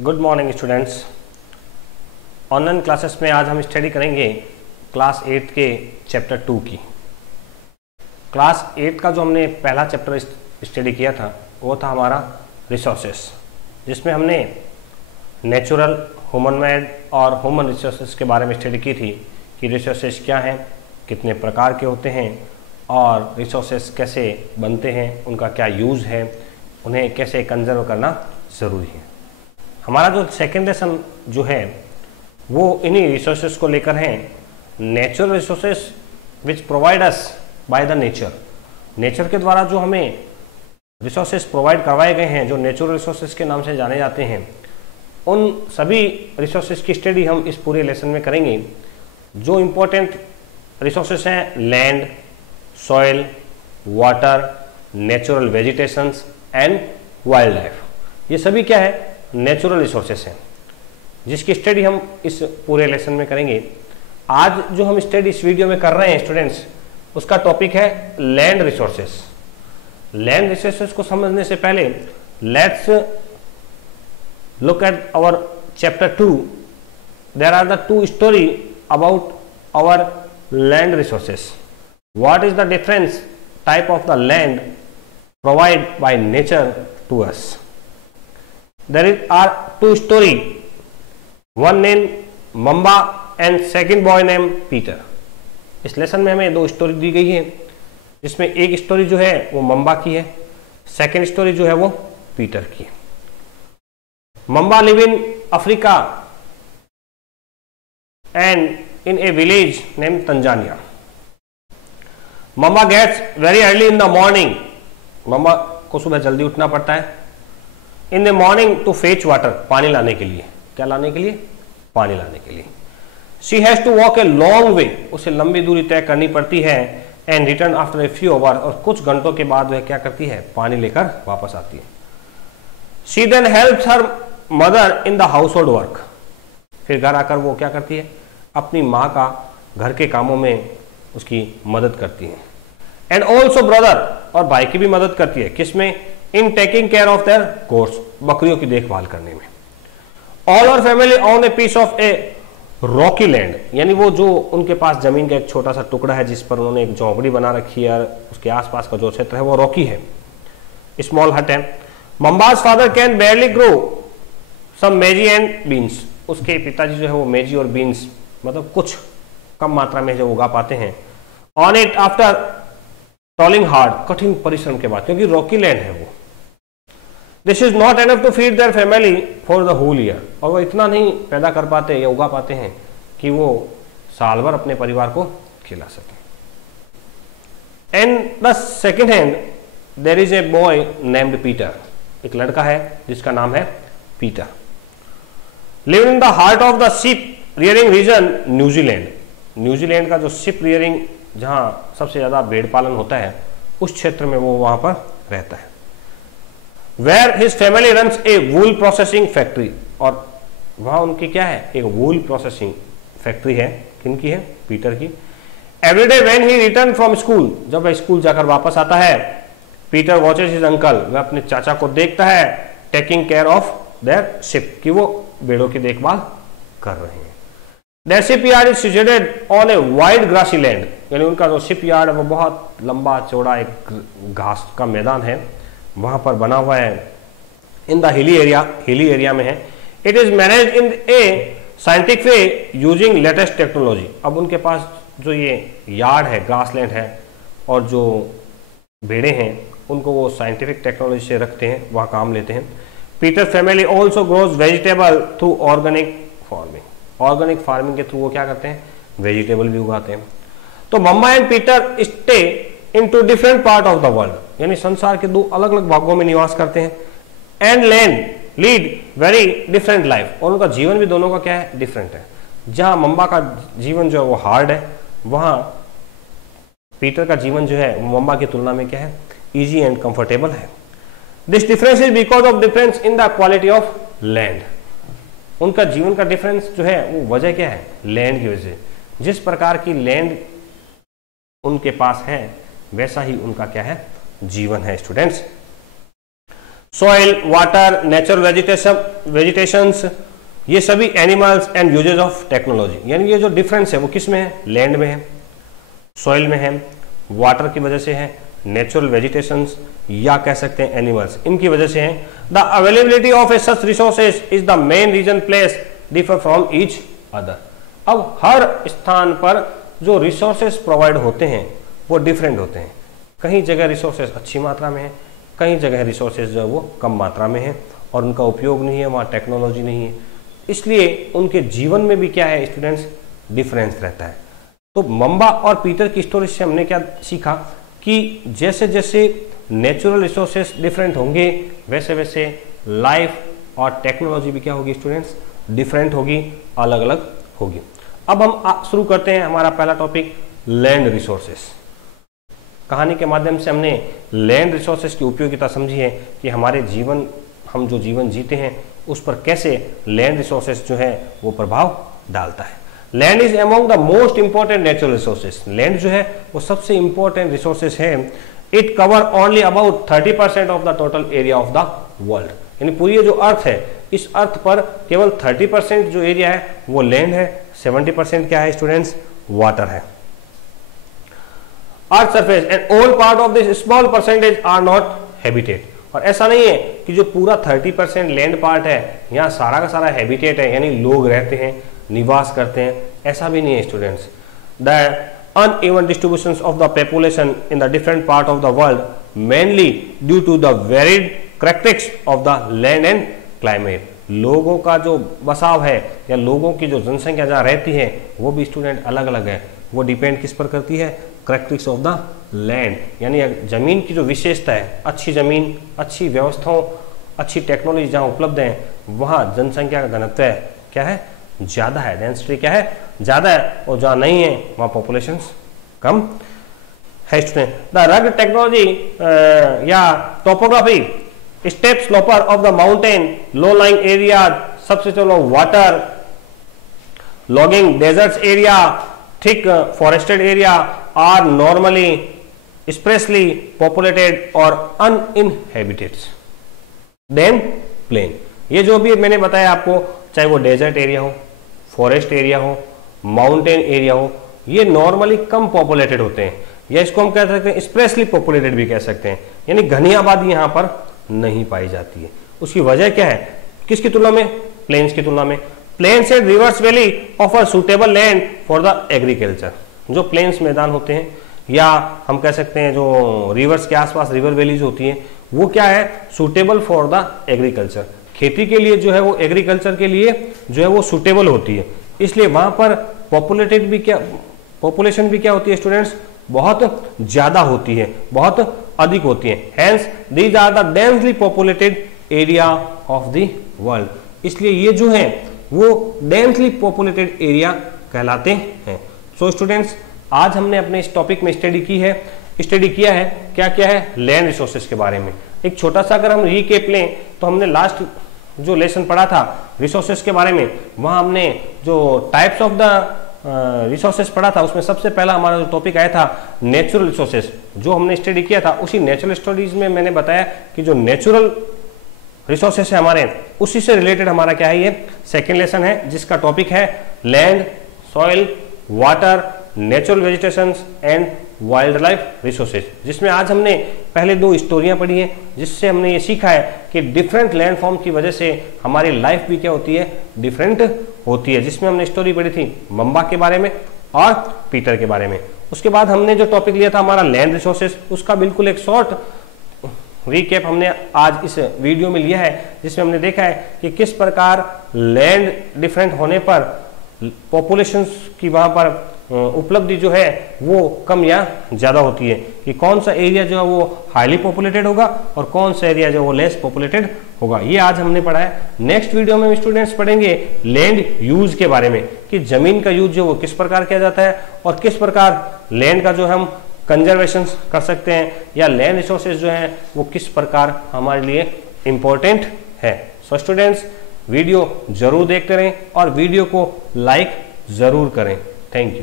Good morning students. Online classes में आज हम स्टडी करेंगे क्लास 8 के चैप्टर 2 की। क्लास 8 का जो हमने पहला चैप्टर स्टडी किया था वो था हमारा रिसोर्सेस, जिसमें हमने नेचुरल, ह्यूमन मेड और ह्यूमन रिसोर्सेस के बारे में स्टडी की थी कि रिसोर्सेस क्या हैं, कितने प्रकार के होते हैं और रिसोर्सेस कैसे बनते हैं, उनका क्या यूज़ है, उन्हें कैसे कंजर्व करना ज़रूरी है। हमारा जो सेकेंड लेसन जो है वो इन्हीं रिसोर्सेस को लेकर है। Natural resources which provide us by the nature, nature के द्वारा जो हमें रिसोर्सेस प्रोवाइड करवाए गए हैं, जो नेचुरल रिसोर्सेस के नाम से जाने जाते हैं, उन सभी रिसोर्सेस की स्टडी हम इस पूरे लेसन में करेंगे। जो इम्पोर्टेंट रिसोर्सेस हैं land, soil, water, natural vegetations and wild life, ये सभी क्या है, नेचुरल रिसोर्सेस हैं, जिसकी स्टडी हम इस पूरे लेसन में करेंगे। आज जो हम स्टडी इस वीडियो में कर रहे हैं स्टूडेंट्स, उसका टॉपिक है लैंड रिसोर्सेस। लैंड रिसोर्सेस को समझने से पहले let's look at our chapter 2। There are the two story about our land resources. What is the difference type of the land provide by nature to us. There are two stories, one named Mamba and second boy named Peter। इस lesson में हमें दो story दी गई है, जिसमें एक story जो है वो मम्बा की है, सेकेंड स्टोरी जो है वो पीटर की है। Mamba live in Africa and in a village name Tanzania. Mamba gets very early in the morning. Mamba को सुबह जल्दी उठना पड़ता है in the morning to fetch water, पानी लाने के लिए। क्या लाने के लिए? पानी लाने के लिए। She has to walk a long way, उसे लंबी दूरी तय करनी पड़ती है। And return after a few hour, और कुछ घंटों के बाद वह क्या करती है, पानी लेकर वापस आती है। She then helps her mother in the household work. फिर घर आकर वो क्या करती है, अपनी माँ का घर के कामों में उसकी मदद करती है। एंड ऑल्सो ब्रदर, और भाई की भी मदद करती है। किसमें? In taking care of their goats, बकरियों की देखभाल करने में। All our family on a piece of a rocky land, यानी वो जो उनके पास जमीन का एक छोटा सा टुकड़ा है जिस पर उन्होंने एक झोंपड़ी बना रखी है, उसके आसपास का जो क्षेत्र है वो रॉकी है, स्मॉल हट है। Mamba's father can barely grow some maize and beans, उसके पिताजी जो है वो मेजी और बीन्स मतलब कुछ कम मात्रा में जो उगा पाते हैं। On it after toiling hard, कठिन परिश्रम के बाद, क्योंकि रॉकी लैंड है वो। This is not enough to feed their family for the whole year, और वो इतना नहीं पैदा कर पाते या उगा पाते हैं कि वो साल भर अपने परिवार को खिला सके। And the second hand there is a boy named Peter, एक लड़का है जिसका नाम है पीटर। Live in the heart of the sheep rearing region New Zealand. New Zealand का जो शिप रियरिंग, जहां सबसे ज्यादा भेड़ पालन होता है, उस क्षेत्र में वो वहां पर रहता है। Where his family runs a wool processing factory, और वहां उनकी क्या है, एक वूल प्रोसेसिंग फैक्ट्री है। किनकी है? पीटर की। Everyday when he return from school, जब वह स्कूल जाकर वापस आता है, पीटर वॉचेस हिज अंकल, वह अपने चाचा को देखता है, taking care of there ship, कि वो भेड़ों की देखभाल कर रहे हैं। Their shipyard is situated on a wide grassy land, यानी उनका जो शिपयार्ड है वो बहुत लंबा चौड़ा एक घास का मैदान है, वहां पर बना हुआ है। इन द हिली एरिया में है। It is manage in A scientific way using latest technology. अब उनके पास जो ये यार्ड है, ग्रास लैंड है, और जो भेड़े हैं उनको वो साइंटिफिक टेक्नोलॉजी से रखते हैं, वहाँ काम लेते हैं। Peter family also grows vegetable through organic farming, organic farming के थ्रू वो क्या करते हैं, वेजिटेबल भी उगाते हैं। तो Mamba and Peter stay into different part of the world, यानी संसार के दो अलग अलग भागों में निवास करते हैं। And lead very different life, और उनका जीवन भी दोनों का क्या है, डिफरेंट है। जहां मम्बा का जीवन जो है वो हार्ड है, वहां पीटर का जीवन जो है वो मम्बा की तुलना में क्या है, ईजी एंड कंफर्टेबल है। This difference is because of difference in the quality of land. उनका जीवन का डिफरेंस जो है वो वजह क्या है, लैंड की वजह से। जिस प्रकार की लैंड उनके पास है वैसा ही उनका क्या है, जीवन है students. Soil, water, natural vegetations, ये सभी animals and uses of technology. यानी ये जो डिफरेंस है वो किस में है, लैंड में है, सॉइल में है, वाटर की वजह से है, नेचुरल वेजिटेशंस या कह सकते हैं एनिमल्स, इनकी वजह से है। The availability of a such resources is the main reason place differ from each other. अब हर स्थान पर जो रिसोर्सेज प्रोवाइड होते हैं वो डिफरेंट होते हैं। कहीं जगह रिसोर्सेज अच्छी मात्रा में है, कहीं जगह रिसोर्सेज जो है वो कम मात्रा में है और उनका उपयोग नहीं है, वहाँ टेक्नोलॉजी नहीं है, इसलिए उनके जीवन में भी क्या है स्टूडेंट्स, डिफरेंस रहता है। तो मंबा और पीटर की स्टोरी से हमने क्या सीखा कि जैसे जैसे नेचुरल रिसोर्सेज डिफरेंट होंगे वैसे वैसे लाइफ और टेक्नोलॉजी भी क्या होगी स्टूडेंट्स, डिफरेंट होगी, अलग अलग होगी। अब हम शुरू करते हैं हमारा पहला टॉपिक, लैंड रिसोर्सेज। कहानी के माध्यम से हमने लैंड रिसोर्सेज की उपयोगिता समझी है कि हमारे जीवन, हम जो जीवन जीते हैं उस पर कैसे लैंड रिसोर्सेज जो है वो प्रभाव डालता है। Land is among the most important natural resources. Land जो है वो सबसे इंपॉर्टेंट रिसोर्सेज है। It cover only about 30% of the total area of the world. यानी पूरी जो अर्थ है, इस अर्थ पर केवल 30% जो एरिया है वो लैंड है, 70% क्या है स्टूडेंट्स, वाटर है। Earth surface and all part of this small percentage are not habitat. और ऐसा नहीं है कि जो पूरा 30% लैंड पार्ट है यहाँ सारा का सारा हैबिटेट है, यानी लोग रहते हैं, निवास करते हैं, ऐसा भी नहीं है students. The uneven distributions of the population in the different part of the world mainly due to the varied characteristics of the land and climate। लोगों का जो बसाव है या लोगों की जो जनसंख्या जहाँ रहती है वो भी स्टूडेंट अलग अलग है। वो डिपेंड किस पर करती है, करैक्टरिस्टिक्स ऑफ द लैंड, यानी जमीन की जो विशेषता है, अच्छी जमीन, अच्छी व्यवस्थाओं, अच्छी टेक्नोलॉजी जहाँ उपलब्ध है वहाँ जनसंख्या का घनत्व है क्या है, ज़्यादा है, डेंसिटी क्या है, ज़्यादा है, और जहाँ नहीं है वहाँ पॉपुलेशन कम है स्टूडेंट। द रग्ड टेक्नोलॉजी या topography, steep slopes of the mountain, low lying area, substance of water, logging deserts area, thick forested area are normally specially populated और अनइनहेबिटेड देन प्लेन। ये जो भी मैंने बताया आपको, चाहे वो डेजर्ट एरिया हो, फॉरेस्ट एरिया हो, माउंटेन एरिया हो, ये नॉर्मली कम पॉपुलेटेड होते हैं, या इसको हम कह सकते हैं स्पेशली पॉपुलेटेड भी कह सकते हैं, यानी घनी आबादी यहाँ पर नहीं पाई जाती है। उसकी वजह क्या है, किसकी तुलना में, प्लेन्स की तुलना में। Plains and rivers valley offer suitable land for the agriculture. जो प्लेन्स मैदान होते हैं या हम कह सकते हैं जो रिवर्स के आसपास रिवर वैलीज होती हैं, वो क्या है, सुटेबल फॉर द एग्रीकल्चर। खेती के लिए जो है वो, एग्रीकल्चर के लिए जो है वो सुटेबल होती है, इसलिए वहां पर पॉपुलेटेड भी क्या, पॉपुलेशन भी क्या होती है स्टूडेंट्स, बहुत ज्यादा होती है, बहुत अधिक होती है। Hence these are the densely populated area of the world. इसलिए ये जो है वो डेंसली पॉपुलेटेड एरिया कहलाते हैं। सो स्टूडेंट्स, आज हमने अपने इस टॉपिक में स्टडी किया है क्या क्या है, लैंड रिसोर्सेज के बारे में। एक छोटा सा अगर हम रीकैप लें तो हमने लास्ट जो लेसन पढ़ा था रिसोर्सेज के बारे में, वहां हमने जो टाइप्स ऑफ द रिसोर्सेज पढ़ा था, उसमें सबसे पहला हमारा जो टॉपिक आया था नेचुरल रिसोर्सेज, जो हमने स्टडी किया था। उसी नेचुरल स्टडीज में मैंने बताया कि जो नेचुरल रिसोर्सेज है हमारे, उसी से रिलेटेड हमारा क्या है, ये सेकेंड लेसन है, जिसका टॉपिक है land, soil, water, natural vegetations and wild life resources, जिसमें आज हमने पहले दो स्टोरियां पढ़ी हैं, जिससे हमने ये सीखा है कि डिफरेंट लैंड फॉर्म की वजह से हमारी लाइफ भी क्या होती है, डिफरेंट होती है। जिसमें हमने स्टोरी पढ़ी थी मंबा के बारे में और पीटर के बारे में। उसके बाद हमने जो टॉपिक लिया था हमारा लैंड रिसोर्सेज, उसका बिल्कुल एक शॉर्ट रीकैप हमने आज इस वीडियो में लिया है, जिसमें हमने देखा है कि किस प्रकार लैंड डिफरेंट होने पर पॉपुलेशन की वहां पर उपलब्धि जो है वो कम या ज्यादा होती है, कि कौन सा एरिया जो है वो हाईली पॉपुलेटेड होगा और कौन सा एरिया जो वो लेस पॉपुलेटेड होगा। ये आज हमने पढ़ा है। नेक्स्ट वीडियो में स्टूडेंट्स पढ़ेंगे लैंड यूज के बारे में, कि जमीन का यूज जो वो किस प्रकार किया जाता है और किस प्रकार लैंड का जो हम कंजर्वेशन कर सकते हैं, या लैंड रिसोर्सेज जो है वो किस प्रकार हमारे लिए इंपॉर्टेंट है। सो स्टूडेंट्स, वीडियो जरूर देखते रहें और वीडियो को लाइक जरूर करें। Thank you.